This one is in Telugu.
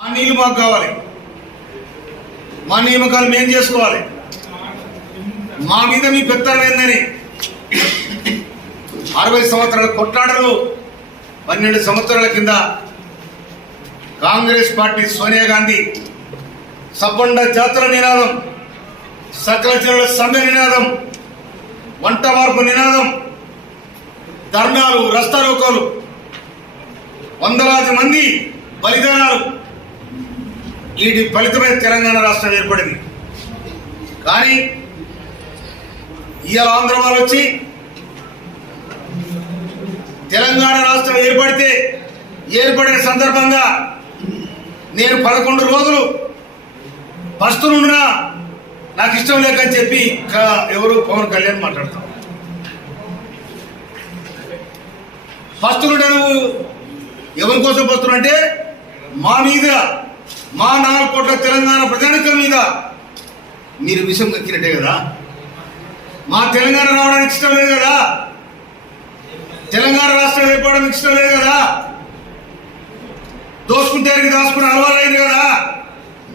ఆ నీళ్లు మాకు కావాలి, మా నియామకాలు మేము చేసుకోవాలి, మా మీద మీ పెత్తనం ఏందని 60 సంవత్సరాల కొట్లాటలు 12 సంవత్సరాల కింద కాంగ్రెస్ పార్టీ సోనియా గాంధీ సబ్బండ జాతుల నినాదం, సకల జనుల సమ్మె నినాదం, వంట మార్పు నినాదం, ధర్నాలు, రస్తారోకోలు, వందలాది మంది బలిదానాలు, వీటి ఫలితమే తెలంగాణ రాష్ట్రం ఏర్పడింది. కానీ ఇవాళ ఆంధ్ర వాళ్ళు వచ్చి తెలంగాణ రాష్ట్రం ఏర్పడిన సందర్భంగా నేను 11 రోజులు పస్తునున్నా నాకు ఇష్టం లేకని చెప్పి ఎవరు పవన్ కళ్యాణ్ మాట్లాడతాం. పస్తునుంటే నువ్వు ఎవరి కోసం పస్తునంటే మా మీద, మా 4 కోట్ల తెలంగాణ ప్రజానికం మీద మీరు విషం కక్కినట్టే కదా. మా తెలంగాణ రావడానికి ఇష్టం లేదు కదా, తెలంగాణ రాష్ట్రం ఏర్పడడానికి ఇష్టం లేదు కదా, దోసుకుంటే దాచుకుని అలవాలైంది కదా.